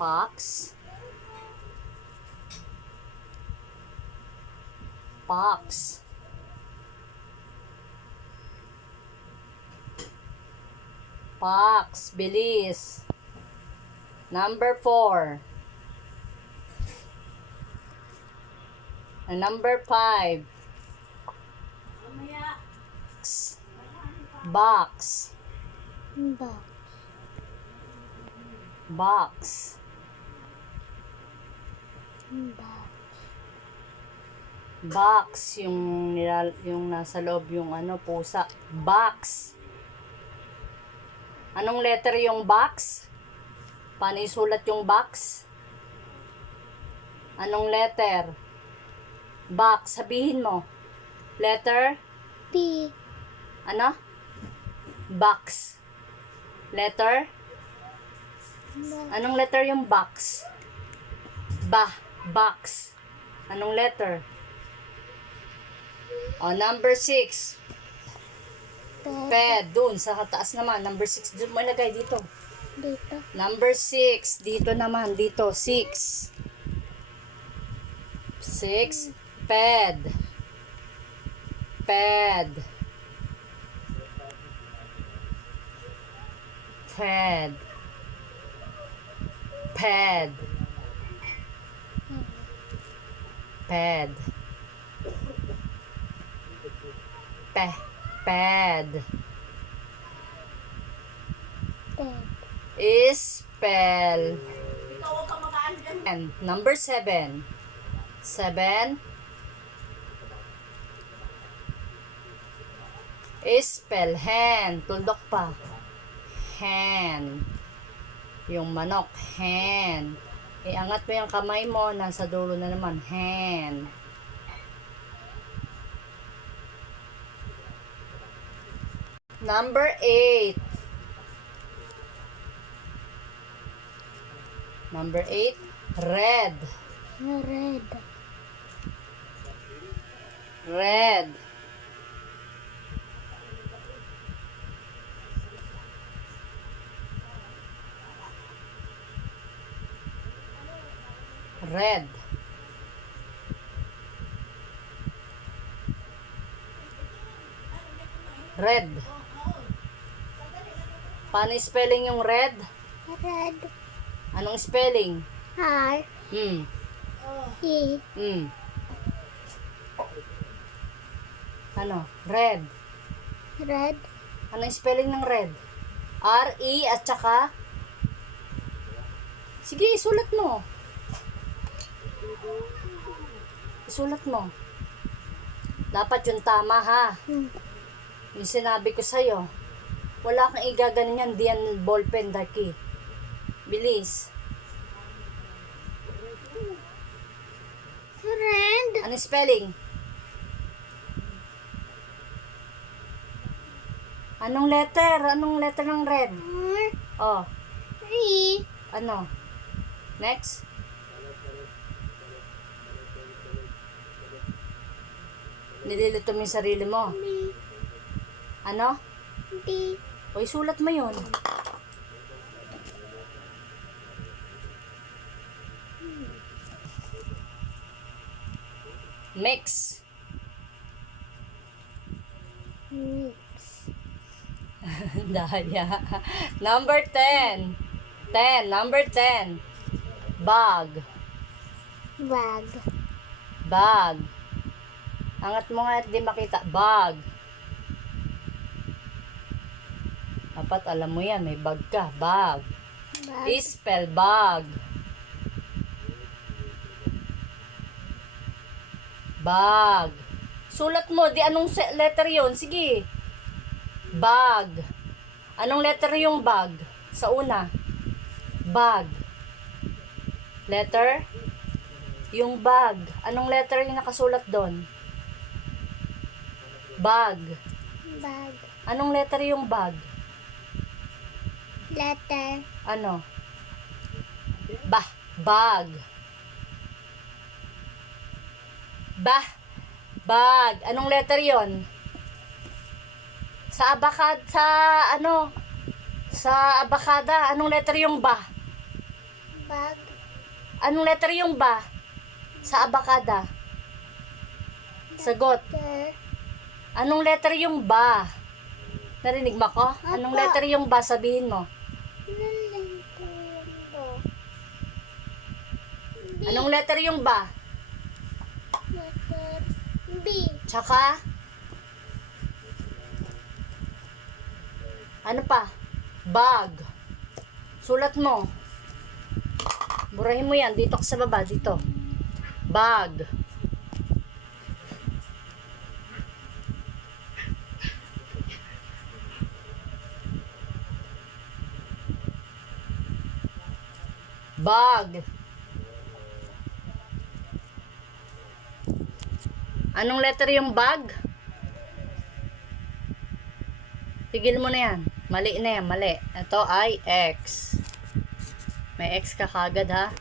Box. Box. Box. Bilis. Number 4. And number 5. Box. Box. Box. Box. Box, yung nasa loob yung pusa. Box. Anong letter yung box? Paano isulat yung box? Anong letter? Box, sabihin mo. Letter? B. Ano? Box. Letter? Anong letter yung box? Box. Anong letter? O, number 6. Ped. Dun, sa taas naman. Number 6. Dun mo ilagay dito. Dito. Number 6. Dito naman. Dito. 6. 6. Ped. Ped. Ped. Ped. Ped. Ped. Ped. Spell. And number 7. 7. Spell hen. Tuldok pa. Hen. Yung manok. Hen. Iangat mo yung kamay mo. Nasa dulo na naman. Hen. Number 8. Number 8. Red. Red. Red. Red. Red. Paano spelling yung red? Red. Anong spelling? R. Hmm. E. Hmm. Ano? Red. Red. Anong spelling ng red? R-E at saka? Sige, isulat mo. Isulat mo. Dapat yung tama, ha? Yung sinabi ko sa'yo. Wala kang igaganin yan. Diyan ballpen, Darky. Bilis. Red. Anong spelling? Anong letter? Anong letter ng red? R. Oh, E. ano? Next? Nililito mo yung sarili mo. B. Ano? D. O, isulat mo yun. Mix. Mix. Daya. Number 10. 10. Number 10. Bag. Bag. Bag. Angat mo nga at di makita. Bag. Dapat alam mo yan. May bag ka. Bag. Bag. Spell bag. Bag. Sulat mo. Di anong letter yon? Sige. Bag. Anong letter yung bag? Sa una. Bag. Letter? Yung bag. Anong letter yung nakasulat doon? Bag. Bag. Anong letter yung bag? Letter. Ano? Bag. Bag. Anong letter yon? Sa abakada, anong letter yung ba? Bag. Anong letter yung ba? Sa abakada. Sagot. Ter. Anong letter yung ba? Narinig mo ko? Anong Apa. letter yung ba? Sabihin mo. Anong letter yung ba? Letter B. Tsaka? Ano pa? Bag. Sulat mo. Burahin mo yan. Dito ka sa baba. Dito. Bag. Bag. Anong letter yung bag? Tigil mo na yan. Mali na yan, mali. Ito ay X. May X ka kagad ha.